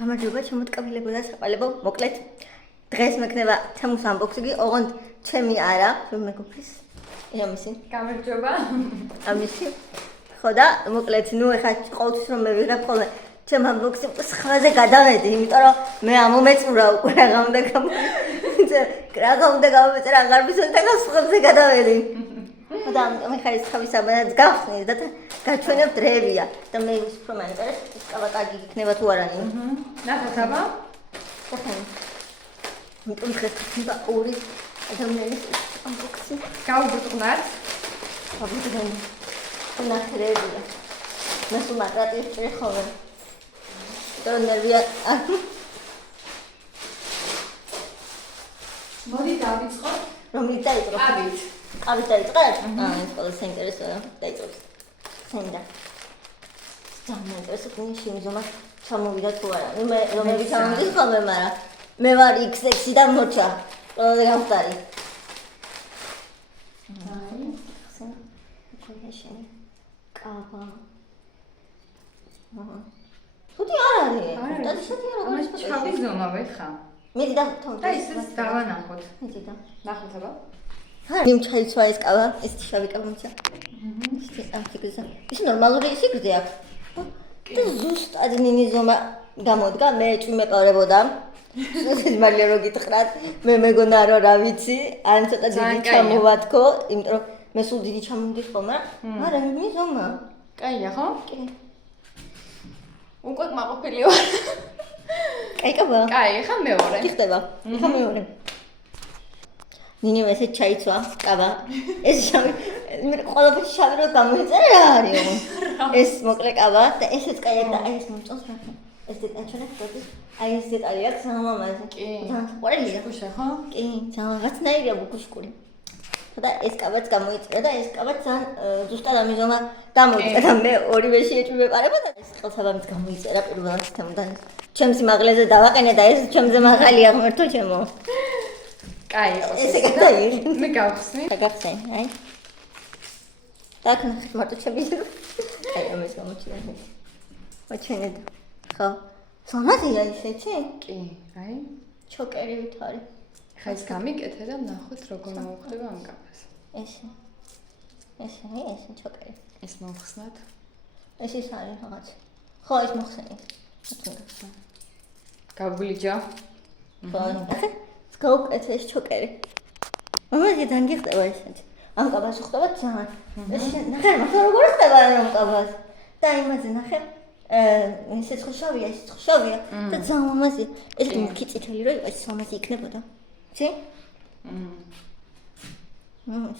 გამარჯობა, შემოწკაფილებო და საყალებო, მოკლედ დღეს მექნება თემუს unboxing-ი, ოღონდ ჩემი არა, მეგობრის. ამისი. გამარჯობა. ამისი. ხო და მოკლედ, ნუ ეხლა ყოველთვის რომ მე ვიღებ ხოლმე ჩემ unboxing-ს ხაზე გადავედი, იმიტომ რომ მე ამომეწურა უკვე რა უნდა გამომეწერა, აღარ ვიცოდი და ხაზე გადავედი. და მე ხარ ის თავის ამბანაც გავხსნით და გაჩვენებ დრეებია და მე უფრო მაინტერესებს ის კავაკაგი იქნება თუ არა ნი. ნახოთ აბა. ხოხენ. მეტყვი ხესქება ორი ადამიანის unboxing. გავუბრუნდათ. გავუბრუნდათ. ნახერებია. მე სულ მატრატის ჭრი ხოლმე. და ნერვია. მოდი დავიწყოთ. რომელი დაიწყო? ყავით. ყავით დაიწყე? ეს ყველა საინტერესოა. დაიწყოთ. სენდა. საინტერესო კუნიში მიზომა ჩამოვიდა თუ არა. მე რომელი ჩამოვიდა ხოლმე, მაგრამ მე ვარ XX და მოჩა. ყველაზე გამხდარი. აი, ხსენ. კოიაშენი. კავა. თუთი არ არის. და ისეთი არა, ამას ჩავი ზომა ვეხა. მიდი და თომ. და ისეს დავანახოთ. მიდი და. ნახოთ აბა. იმ ჩაიცვა ეს კავა, ეს შავი კავა მოცა. ის ამფიგზა. ის ნორმალური სიგრძე აქვს. და ზუსტად ნინი ზომა გამოდგა, მე ჭვი მეყარებოდა. ეს მალე რო გითხრათ, მე მეგონა რომ რა ვიცი, ან ცოტა დიდი ჩამოვათქო, იმიტომ რომ მე სულ დიდი ჩამომდის ხოლმე, მაგრამ ნინი ზომა. კაია ხო? კი. უკვე მაყოფილი ვარ. კაი კავა. კაი, ხა მეორე. კი ხდება. ხა მეორე. ნინი ესე ჩაიცვა კავა. ეს შავი მე ყველაფერი შავი რო გამოიწერა რა არის? ეს მოკლე კავა და ესეც კაია და აი ეს მომწონს რა. ეს დეტალია ხდება. აი ეს დეტალი აქვს სამამაზე. კი. ყველია. ხუშა ხო? კი, რაღაცნაირია ბუკუშკური. და ეს კავაც გამოიწერა და ეს კავაც ძალიან ზუსტად ამიზომა გამოიწერა და მე ორივე შეჭვი მეყარება და ეს ხელსაბამით გამოიწერა პირველად თემოდან. ჩემს სიმაღლეზე დავაყენე და ეს ჩემზე მაღალია ღმერთო ჩემო. კაი იყო. ესე გადაიღე. მე გავხსნი. გახსენ, აი. და ქნახეთ მარტო ჩემი. აი ამას გამოჩია. მოჩენეთ. ხო. სამაზია ისეთი? კი, აი. ჩოკერივით არის. ხა ის გამიკეთე და ნახოთ როგორ მოუხდება ამ კაფეს. ესე. ესე ჩოკერი. ეს მოვხსნათ. ეს ის არის რაღაც. ხო, ეს მოხსენი. გაგვიჯა. ხო. გავუკეთე ეს ჩოკერი. მომაგი დანგიხდება ესეთი. ამ კაბას ხდება ძალიან. ეს ნახე, მაგრამ როგორ ხდება ამ კაბას? და იმაზე ნახე. ესეც ხუშავია, ესეც ხუშავია და ძალიან მომაზია. ეს მიქი წითელი რო იყოს, მომაზი იქნებოდა. ჩი?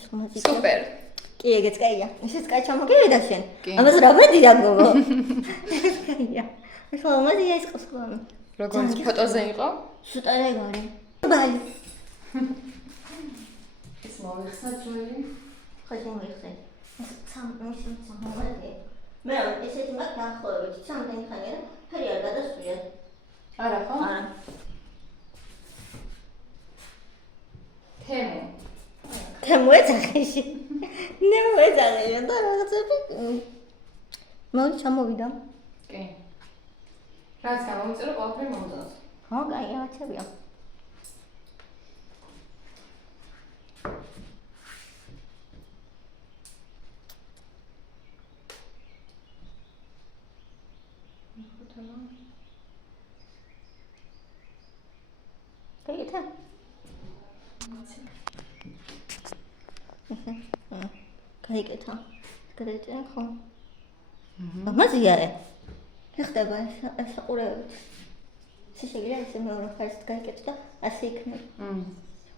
სუმაზი. სუპერ. კი, ეგეც კაია. ესეც კაი ჩამოგივიდა შენ. ამას რა ვედია გოგო? კაია. ეს მომაზია ეს ყოსლო. როგორც ფოტოზე იყო? სუპერ ეგარი. ბაი. ეს მოვიხსნა ძველი. ხო, შემოიხსენ. ეს სამომაზია. მე ესეთი მაგ დაახლოებით სამდენი ხანია და ფერი არ გადასვია. არა ხო? არა. თემო ეძახეში. ნემო ეძახეში და რაღაცები. მოდი ჩამოვიდა. კი. რაც გამომწერა ყველაფერი მომწონს. ხო, კაი, რაღაცებია. გაიკეთა. გადაიწერა ხო? მომაზია ე. ხდება ეს საყურებით. შეიძლება ესე მეორე ხარისხით გაიკეთო და ასე იქნება.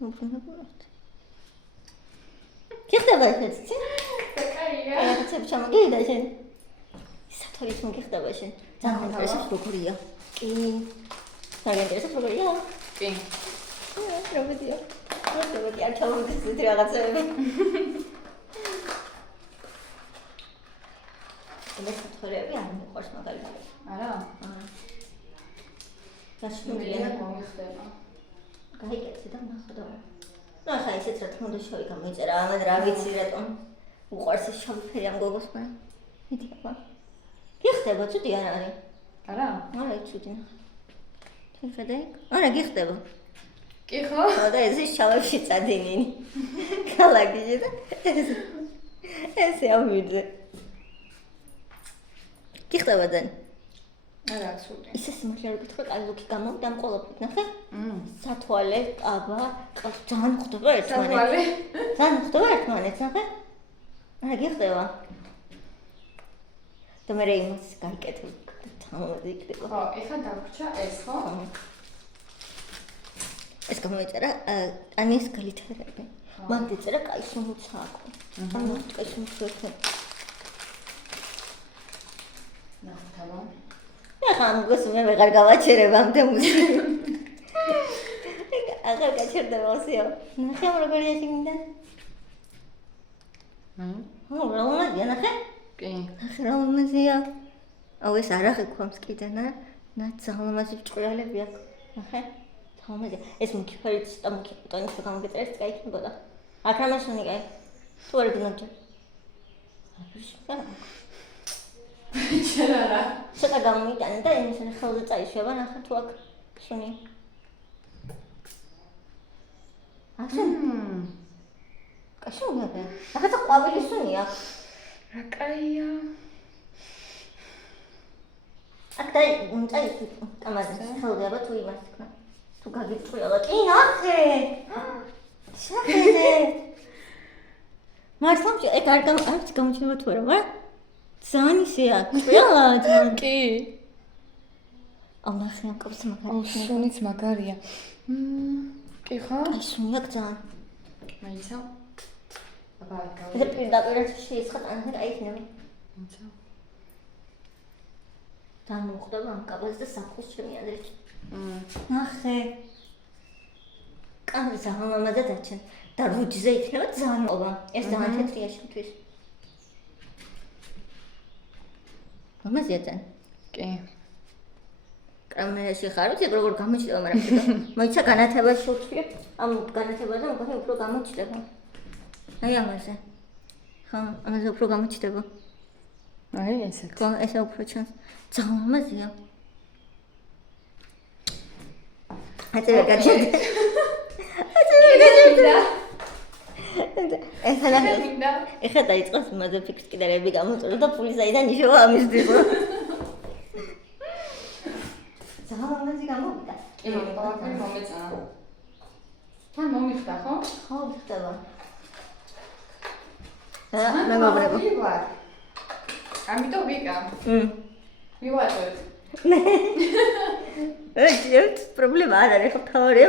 მოგვიგებოთ. ხდება ესეც, ცი? კაია. რაღაცები ჩამოგიდა შენ. სათორიც მოგიხდება შენ. ძალიან ინტერესებს როგორია. კი. ძალიან ინტერესებს როგორია. კი. რობოტია. რობოტი არ ჩამოვიდეს ეს რაღაცები. ეს სათორები არ მიყვარს მაგალითად. არა? არა. გაშმულია მომიხდება. გაიგეთ და ნახო. ნუ ახლა ისეც რა თქმა უნდა შავი გამოიწერა, ამან რა ვიცი რატომ უყვარს ეს შავი ფერი ამ გოგოს მე. მიდი აბა. კი ხდება, ცუდი არ არის. არა? არა, ცუდი ნახე. ხედე? არა, გიხდება. კი ხო? და ესე შავებში წადინინი. ქალაქიში და ესე ამიძე. გიხდება დან. არა, სული. ისე სიმართლე არ გითხრა, კაი ლუკი გამოვიდა ამ ყოლაფით, ნახე? სათვალე, კაბა, ძალიან ხვდება ერთმანეთს. სათვალე? ძალიან ხვდება ერთმანეთს, ნახე? არა, გიხდება. და მე იმას გაიკეთებ. თამამად იქნება. ხო, ეხლა დავრჩა ეს, ხო? ეს გამოიწერა ანის გლითერები. მან დაწერა კაი სუნუცა აქვს. ანუ კაი სუნუცა აქვს. ნახთავა. ახლა ამგოს მე ვეღარ გავაჩერებ ამ თემს. აღარ გაჩერდება ოსიო. ნახე როგორია შეგინდა? რა უმაზია ნახე? კი. ახლა რა უმაზია? აუ ეს არ აღიქვამს კიდენ რა. ძალიან ჭყრალები აქვს. ნახე? თამამაზია. ეს მუქიფერიც და მუქიტონის გამოგეწერეს გაიქნებოდა. აქ რამასუნი კაი. თუ არ გინოჯა. ჩერარა. ცოტა გამოიტანე და იმის ხელზე წაიშვება ნახე თუ აქ სუნი. ახლა კაშუნია. ახლა ყვავილი სუნია. რა კაია. აქ და წაიშვი კამაზის ხელზე აბა თუ იმას თქვა. თუ გაგიწყვიალა კი ნახე. შეხედე. მართლა ეს არ გამოჩნდება თუ არა, მაგრამ ძალიან ისეა. ყველა ძალიან კი. აუ ნახე აკობს მაგარი. აუ სუნიც მაგარია. კი ხო? აი სუნი აქ ძალიან. მაიცა. აბა ეს პირდაპირ შეისხათ ანახე აი იქნება. მაიცა. თან მოხდება ამ კაბას და საფხულს ჩემი აზრით. ნახე. კამერა ძალიან მამადა დაჩენ და რუჯზე იქნება ძალიან ყობა. ეს ძალიან თეთრია შენთვის. მამაზია თან. კი. კამერაში ხარ, ვიცი როგორ გამოჩნდება, მაგრამ მოიცა განათებაში უცვლი. ამ განათებაზე მგონი უფრო გამოჩნდება. აი ამაზე. ხო, ამაზე უფრო გამოჩნდება. აი ესეთ. ხო, ესე უფრო ჩანს. ძალიან მამაზია. აწევი გაჩერდი. ეხლა დაიწყოს იმაზე ფიქრს კიდერები გამოწვევა და ფული საიდან იშოვა ამის დრო. ძალიან ამაზე გამოვიდა. კი, ბავშვი მომეწონა. თან მომიხდა, ხო? ხო, ხდება. მე მოგრება. ამიტომ ვიკა. მივაწვეთ. ეს პრობლემა არ არის, ხო თავია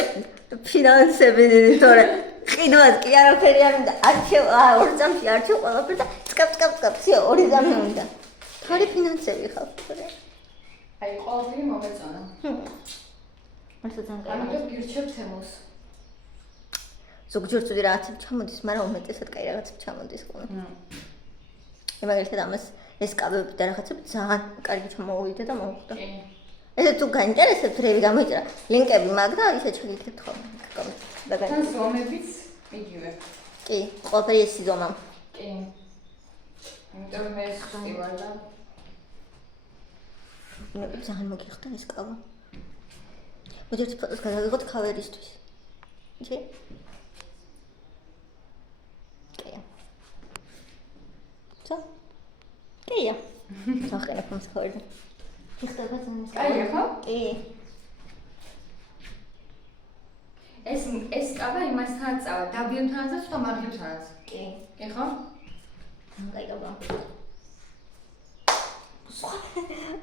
ფინანსები, თორე ყიდვას კი არაფერი არ უნდა. ორ წამში არჩევ ყველაფერს და წკაპ, ორი წამი უნდა. თორე ფინანსები ხო, თორე. აი, ყოველდღე მომეწონა. მართლა ძალიან კაი. ამიტომ გირჩევ თემოს. ზოგჯერ ცუდი რაღაცები ჩამოდის, მაგრამ უმეტესად კაი რაღაცები ჩამოდის ხოლმე. მაგალითად ამას ეს კაბები და რაღაცები ძალიან კარგი ჩამოვიდა და მომხდა. კი. ესე თუ გაინტერესებთ რევი გამოიწერა ლინკები მაგ და ისე ჩაგიქეთ ხოლმე. თან ზომებიც იგივე. კი, ყველაფერი ეს ზომა. კი. იმიტომ მე ხსნი ვარ და მე ძალიან მოგიხდა ეს კაბა. მოდი ერთი ფოტოს გადავიღოთ ქავერისთვის. იცი? კია. ცო? კია. სახერა ფონს ქავერზე. ხდება ძალიან კაია ხო? კი. ეს კაბა იმასთან წავა, დაბიუნთანაც და სხვა მარჯვნთანაც. კი. კი ხო? კაი კაბა.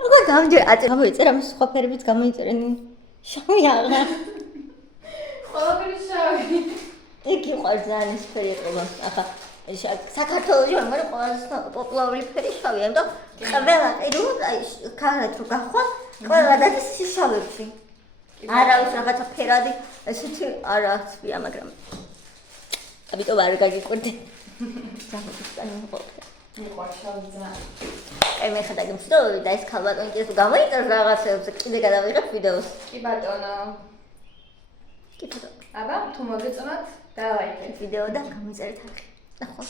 როგორ გამოიწერა ამ სხვა ფერებიც გამოიწერენ. შავი აღარ. ყველაფერი შავი. იგი ყავს ძალიან ის ფერი ყობა. ახლა საქართველოში მაგრამ ყველაზე პოპულარული ფერი შავია, იმიტომ ყველა აი ქარად რო გახვალ, ყველა და შავებში. არავის რაღაცა ფერადი ესეთი არ აღწია, მაგრამ ამიტომ არ გაგიკვირდი. ძალიან მოყვა. მიყვარს შავი ძა. აი მე ხა დაგემსწრები და ეს ქალბატონი კიდევ გამოიწერს რაღაცებს, კიდე გადავიღებ ვიდეოს. კი ბატონო. კი ბატონო. აბა, თუ მოგეწონათ, დალაიქეთ ვიდეო და გამოიწერეთ არხი. ნახო.